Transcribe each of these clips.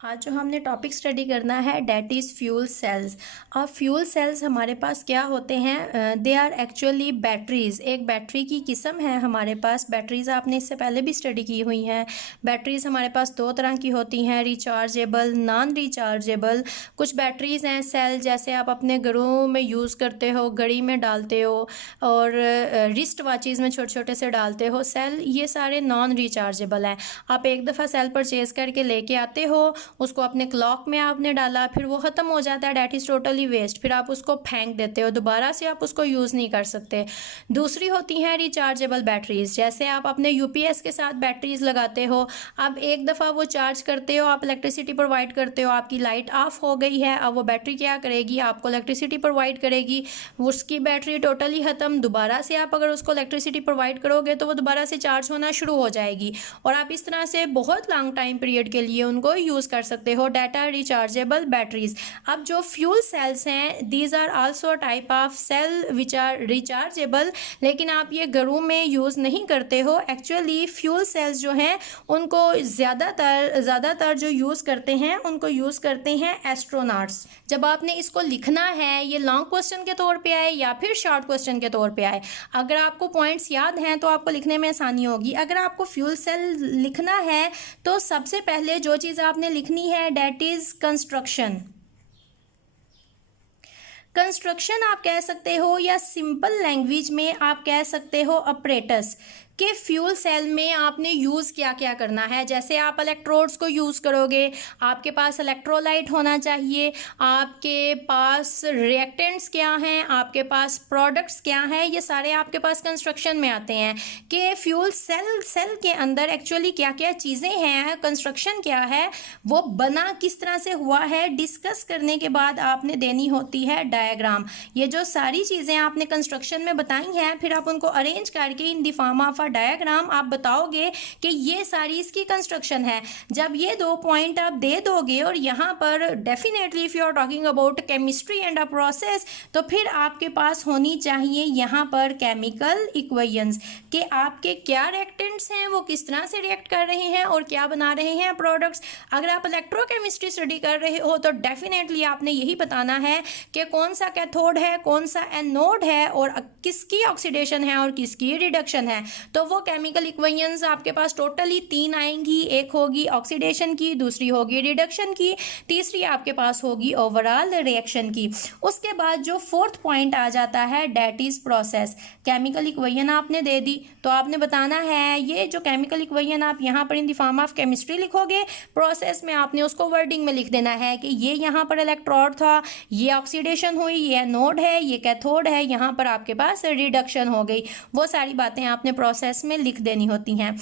आज जो हमने टॉपिक स्टडी करना है डेट इज़ फ्यूल सेल्स। अब फ्यूल सेल्स हमारे पास क्या होते हैं? They are actually batteries. एक बैटरी की किस्म है हमारे पास। बैटरीज़ आपने इससे पहले भी स्टडी की हुई हैं। बैटरीज़ हमारे पास दो तरह की होती हैं, रिचार्जेबल, नॉन रिचार्जेबल। कुछ बैटरीज़ हैं सेल, जैसे आप अपने घरों में यूज़ करते हो, घड़ी में डालते हो और रिस्ट वॉचेज़ में छोटे छोटे से डालते हो सेल, ये सारे नॉन रिचार्जेबल हैं। आप एक दफ़ा सेल परचेज़ करके लेके आते हो, उसको अपने क्लॉक में आपने डाला, फिर वो ख़त्म हो जाता है, डैट इज़ टोटली वेस्ट। फिर आप उसको फेंक देते हो, दोबारा से आप उसको यूज़ नहीं कर सकते। दूसरी होती हैं रिचार्जेबल बैटरीज़। जैसे आप अपने यूपीएस के साथ बैटरीज़ लगाते हो, अब एक दफ़ा वो चार्ज करते हो, आप इलेक्ट्रिसिटी प्रोवाइड करते हो, आपकी लाइट ऑफ हो गई है, अब वो बैटरी क्या करेगी? आपको इलेक्ट्रिसिटी प्रोवाइड करेगी। उसकी बैटरी टोटली ख़त्म, दोबारा से आप अगर उसको इलेक्ट्रिसिटी प्रोवाइड करोगे तो वो दोबारा से चार्ज होना शुरू हो जाएगी और आप इस तरह से बहुत लॉन्ग टाइम पीरियड के लिए उनको यूज़ कर सकते हो। Data rechargeable batteries. अब जो फ्यूल सेल्स हैं, these are also type of cell which are rechargeable, लेकिन आप ये घरों में यूज़ नहीं करते हो। एक्चुअली फ्यूल सेल्स जो हैं उनको ज़्यादातर जो यूज़ करते हैं उनको यूज़ करते हैं एस्ट्रोनॉट्स। जब आपने इसको लिखना है, ये लॉन्ग क्वेश्चन के तौर पे आए या फिर शॉर्ट क्वेश्चन के तौर पे आए, अगर आपको पॉइंट्स याद हैं तो आपको लिखने में आसानी होगी। अगर आपको फ्यूल सेल लिखना है तो सबसे पहले जो चीज़ आपने लिखनी है डेट इज़ कंस्ट्रक्शन। कंस्ट्रक्शन आप कह सकते हो या सिंपल लैंग्वेज में आप कह सकते हो ऑपरेटस कि फ्यूल सेल में आपने यूज़ क्या क्या करना है। जैसे आप इलेक्ट्रोड्स को यूज़ करोगे, आपके पास इलेक्ट्रोलाइट होना चाहिए, आपके पास रिएक्टेंट्स क्या हैं, आपके पास प्रोडक्ट्स क्या हैं, ये सारे आपके पास कंस्ट्रक्शन में आते हैं कि फ्यूल सेल के अंदर एक्चुअली क्या क्या चीज़ें हैं, कंस्ट्रक्शन क्या है, वो बना किस तरह से हुआ है। डिस्कस करने के बाद आपने देनी होती है डायग्राम। ये जो सारी चीज़ें आपने कंस्ट्रक्शन में बताई हैं, फिर आप उनको अरेंज करके in the form of diagram आप बताओगे कि ये सारी इसकी कंस्ट्रक्शन है। जब ये 2 पॉइंट आप दे दोगे और यहाँ पर definitely if you are talking about chemistry and a process, तो फिर आपके पास होनी चाहिए यहाँ पर केमिकल इक्वेशंस कि आपके क्या रिएक्टेंट्स हैं, वो किस तरह से रिएक्ट कर रहे हैं और क्या बना रहे हैं प्रोडक्ट्स। अगर आप इलेक्ट्रोकेमिस्ट्री स्टडी कर रहे हो तो डेफिनेटली आपने यही बताना है कि कौन सा कैथोड है, कौन सा एनोड है और किसकी ऑक्सीडेशन है और किसकी रिडक्शन है। तो वो केमिकल इक्वेशंस आपके पास टोटली 3 आएंगी। एक होगी ऑक्सीडेशन की, दूसरी होगी रिडक्शन की, तीसरी आपके पास होगी ओवरऑल रिएक्शन की। उसके बाद जो 4th पॉइंट आ जाता है that is process. Chemical equation आपने दे दी तो आपने बताना है ये जो केमिकल इक्वेशन आप यहाँ पर in the form of chemistry लिखोगे, प्रोसेस में आपने उसको वर्डिंग में लिख देना है कि ये यहाँ पर इलेक्ट्रोड था, ये ऑक्सीडेशन हुई, ये एनोड है, ये कैथोड है, यहाँ पर आपके पास रिडक्शन हो गई। वो सारी बातें आपने प्रोसेस में लिख देनी होती हैं।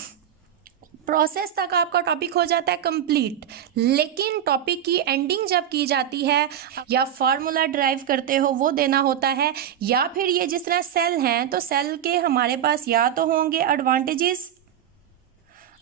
प्रोसेस तक आपका टॉपिक हो जाता है कंप्लीट, लेकिन टॉपिक की एंडिंग जब की जाती है या फार्मूला ड्राइव करते हो वो देना होता है, या फिर ये जिस तरह सेल हैं तो सेल के हमारे पास या तो होंगे एडवांटेजेस,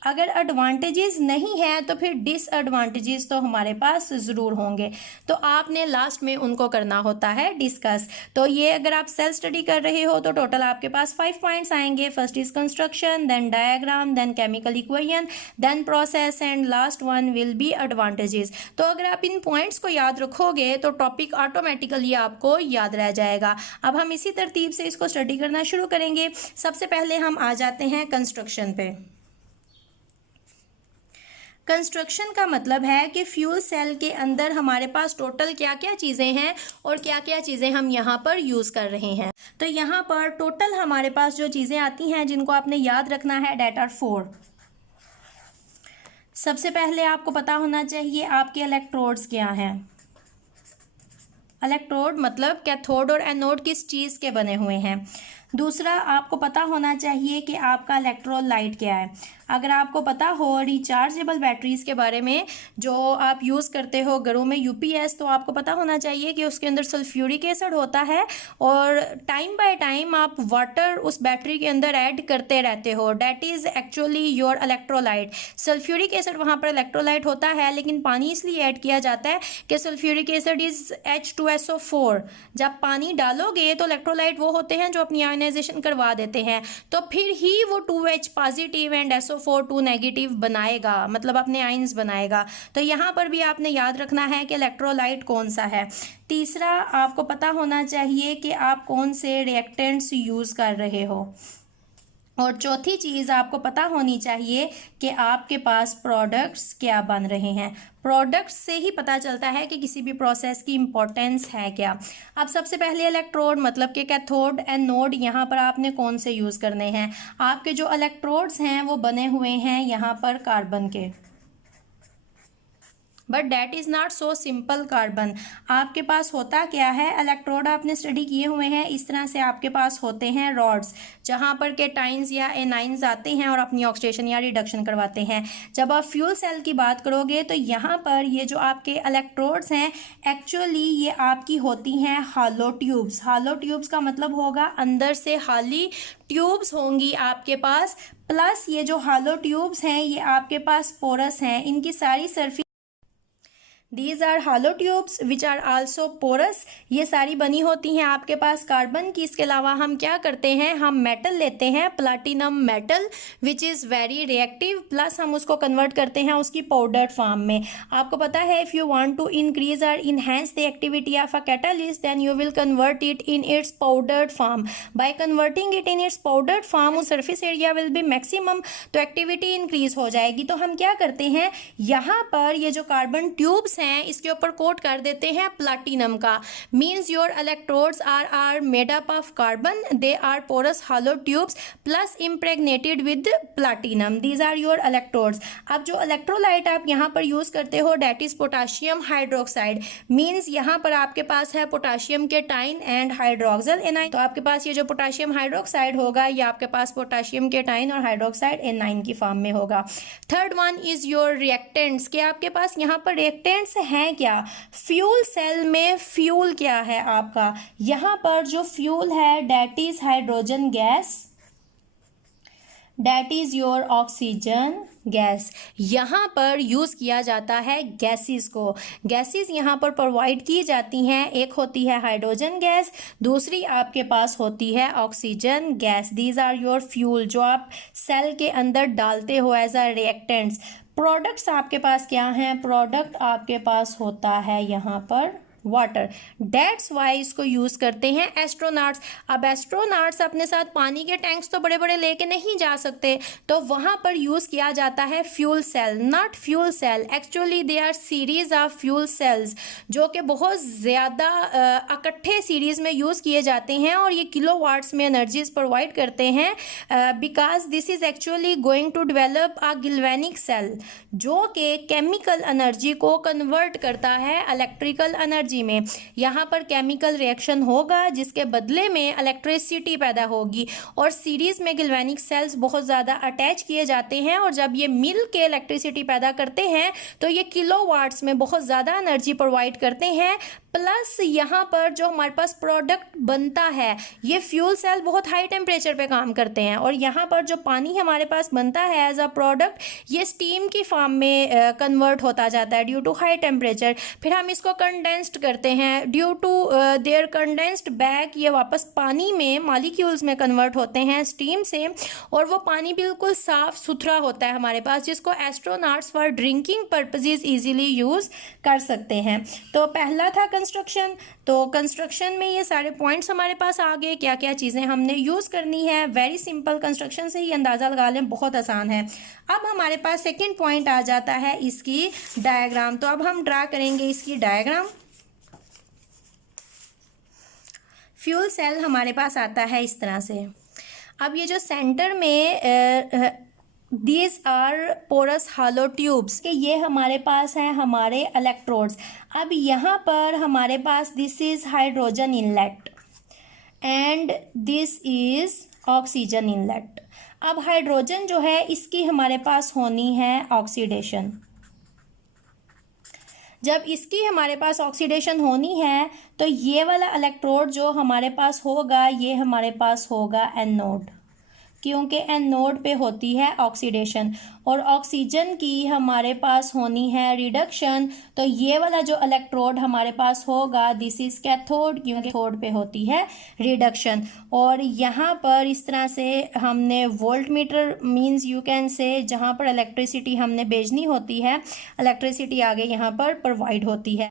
अगर एडवांटेजेस नहीं है तो फिर डिसएडवांटेजेस तो हमारे पास ज़रूर होंगे, तो आपने लास्ट में उनको करना होता है डिस्कस। तो ये अगर आप सेल स्टडी कर रहे हो तो टोटल आपके पास 5 पॉइंट्स आएंगे। First is construction, then diagram, then chemical equation, then process and last one will be advantages. तो अगर आप इन पॉइंट्स को याद रखोगे तो टॉपिक ऑटोमेटिकली आपको याद रह जाएगा। अब हम इसी तरतीब से इसको स्टडी करना शुरू करेंगे। सबसे पहले हम आ जाते हैं कंस्ट्रक्शन पे। कंस्ट्रक्शन का मतलब है कि फ्यूल सेल के अंदर हमारे पास टोटल क्या क्या चीज़ें हैं और क्या क्या चीज़ें हम यहाँ पर यूज़ कर रहे हैं। तो यहाँ पर टोटल हमारे पास जो चीज़ें आती हैं जिनको आपने याद रखना है डेट आर 4। सबसे पहले आपको पता होना चाहिए आपके इलेक्ट्रोड्स क्या हैं। इलेक्ट्रोड मतलब कैथोड और एनोड किस चीज़ के बने हुए हैं। दूसरा आपको पता होना चाहिए कि आपका इलेक्ट्रोलाइट क्या है। अगर आपको पता हो रिचार्जेबल बैटरीज़ के बारे में जो आप यूज़ करते हो घरों में यूपीएस, तो आपको पता होना चाहिए कि उसके अंदर सल्फ्यूरिक एसिड होता है और टाइम बाय टाइम आप वाटर उस बैटरी के अंदर ऐड करते रहते हो। That is actually your electrolyte. Sulphuric acid वहाँ पर इलेक्ट्रोलाइट होता है, लेकिन पानी इसलिए ऐड किया जाता है कि सल्फ्यूरिक एसिड इज़ H2SO4। जब पानी डालोगे तो इलेक्ट्रोलाइट वो होते हैं जो अपनी आयोनाइजेशन करवा देते हैं तो फिर ही वो 2H positive and SO4 2 negative बनाएगा, मतलब अपने आयंस बनाएगा। तो यहाँ पर भी आपने याद रखना है कि इलेक्ट्रोलाइट कौन सा है। तीसरा, आपको पता होना चाहिए कि आप कौन से रिएक्टेंट्स यूज़ कर रहे हो। और चौथी चीज़ आपको पता होनी चाहिए कि आपके पास प्रोडक्ट्स क्या बन रहे हैं। प्रोडक्ट्स से ही पता चलता है कि किसी भी प्रोसेस की इम्पोर्टेंस है क्या। अब सबसे पहले इलेक्ट्रोड मतलब कि कैथोड एंड नोड, यहाँ पर आपने कौन से यूज़ करने हैं। आपके जो इलेक्ट्रोड्स हैं वो बने हुए हैं यहाँ पर कार्बन के, but that is not so simple. Carbon आपके पास होता क्या है, इलेक्ट्रोड आपने स्टडी किए हुए हैं, इस तरह से आपके पास होते हैं रॉड्स जहाँ पर के टाइन्स या एनाइंस आते हैं और अपनी ऑक्सीडेशन या रिडक्शन करवाते हैं। जब आप फ्यूल सेल की बात करोगे तो यहाँ पर ये जो आपके इलेक्ट्रोड्स हैं एक्चुअली ये आपकी होती हैं हॉलो ट्यूब्स। हॉलो ट्यूब्स का मतलब होगा अंदर से खाली ट्यूब्स होंगी आपके पास, प्लस ये जो हॉलो ट्यूब्स हैं ये आपके पास पोरस हैं। इनकी सारी surface these are hollow tubes which are also porous. ये सारी बनी होती हैं आपके पास कार्बन की। इसके अलावा हम क्या करते हैं, हम मेटल लेते हैं, platinum metal which is very reactive, plus हम उसको कन्वर्ट करते हैं उसकी पाउडर्ड फॉर्म में। आपको पता है if you want to increase और enhance the activity of a catalyst then you will convert it in its powdered form. By converting it in its powdered form surface area will be maximum, तो activity increase हो जाएगी। तो हम क्या करते हैं, यहाँ पर ये जो कार्बन ट्यूब्स हैं इसके ऊपर कोट कर देते हैं प्लाटिनम का। Means your electrodes are made up of carbon, they are porous hollow tubes plus impregnated with platinum, these are your electrodes. अब जो इलेक्ट्रोलाइट आप यहाँ पर यूज करते हो that is potassium hydroxide. Means यहाँ पर आपके पास है पोटाशियम के टाइन एंड हाइड्रोक्सिल एनाइन, तो आपके पास ये जो पोटाशियम हाइड्रोक्साइड होगा ये आपके पास पोटाशियम के टाइन और हाइड्रोक्साइड एनाइन की फॉर्म में होगा। Third one is your reactants, कि आपके पास यहाँ पर रिएक्टेंट्स हैं क्या। फ्यूल सेल में फ्यूल क्या है आपका, यहाँ पर जो फ्यूल है that is hydrogen gas, that is your oxygen gas. यहाँ पर यूज़ किया जाता है गैसेस को। गैसेस यहाँ पर प्रोवाइड की जाती हैं, एक होती है हाइड्रोजन गैस, दूसरी आपके पास होती है oxygen gas. These are your fuel जो आप सेल के अंदर डालते हो एज अ रिएक्टेंट्स। प्रोडक्ट्स आपके पास क्या हैं, प्रोडक्ट आपके पास होता है यहाँ पर वाटर, डेट्स वाई इसको यूज़ करते हैं एस्ट्रोनॉट्स। अब एस्ट्रोनॉट्स अपने साथ पानी के टैंक्स तो बड़े बड़े लेके नहीं जा सकते, तो वहाँ पर यूज़ किया जाता है fuel cell, not fuel cell, actually they are series of fuel cells जो कि बहुत ज़्यादा इकट्ठे सीरीज़ में यूज़ किए जाते हैं और ये किलो वाट्स में एनर्जीज प्रोवाइड करते हैं, because this is actually going to develop a galvanic cell जो कि केमिकल एनर्जी को कन्वर्ट करता है इलेक्ट्रिकल एनर्जी में। यहाँ पर केमिकल रिएक्शन होगा जिसके बदले में इलेक्ट्रिसिटी पैदा होगी और सीरीज में गिल्वेनिक सेल्स बहुत ज़्यादा अटैच किए जाते हैं और जब ये मिल के इलेक्ट्रिसिटी पैदा करते हैं तो ये किलोवाट्स में बहुत ज़्यादा एनर्जी प्रोवाइड करते हैं। प्लस यहाँ पर जो हमारे पास प्रोडक्ट बनता है, ये फ्यूल सेल बहुत हाई टेम्परेचर पे काम करते हैं और यहाँ पर जो पानी हमारे पास बनता है एज अ प्रोडक्ट ये स्टीम की फॉर्म में कन्वर्ट होता जाता है ड्यू टू हाई टेम्परेचर। फिर हम इसको कंडेंस्ड करते हैं, due to their condensed back ये वापस पानी में मॉलिक्यूल्स में कन्वर्ट होते हैं स्टीम से और वो पानी बिल्कुल साफ़ सुथरा होता है हमारे पास, जिसको astronauts for drinking purposes easily use कर सकते हैं। तो पहला था कंस्ट्रक्शन, तो कंस्ट्रक्शन में ये सारे पॉइंट्स हमारे पास आ गए, क्या क्या चीज़ें हमने यूज़ करनी है। वेरी सिंपल, कंस्ट्रक्शन से ही अंदाज़ा लगा लें, बहुत आसान है। अब हमारे पास सेकंड पॉइंट आ जाता है इसकी डायग्राम, तो अब हम ड्रा करेंगे इसकी डायग्राम। फ्यूल सेल हमारे पास आता है इस तरह से। अब ये जो सेंटर में these are porous hollow tubes के ये हमारे पास हैं हमारे इलेक्ट्रोड्स। अब यहाँ पर हमारे पास this is hydrogen inlet and this is oxygen inlet. अब हाइड्रोजन जो है इसकी हमारे पास होनी है ऑक्सीडेशन। जब इसकी हमारे पास ऑक्सीडेशन होनी है तो ये वाला इलेक्ट्रोड जो हमारे पास होगा ये हमारे पास होगा एनोड। क्योंकि एनोड पे होती है ऑक्सीडेशन और ऑक्सीजन की हमारे पास होनी है रिडक्शन। तो ये वाला जो इलेक्ट्रोड हमारे पास होगा दिस इज कैथोड, क्योंकि कैथोड पे होती है रिडक्शन। और यहाँ पर इस तरह से हमने volt meter means you can say जहाँ पर इलेक्ट्रिसिटी हमने भेजनी होती है, इलेक्ट्रिसिटी आगे यहाँ पर प्रोवाइड होती है।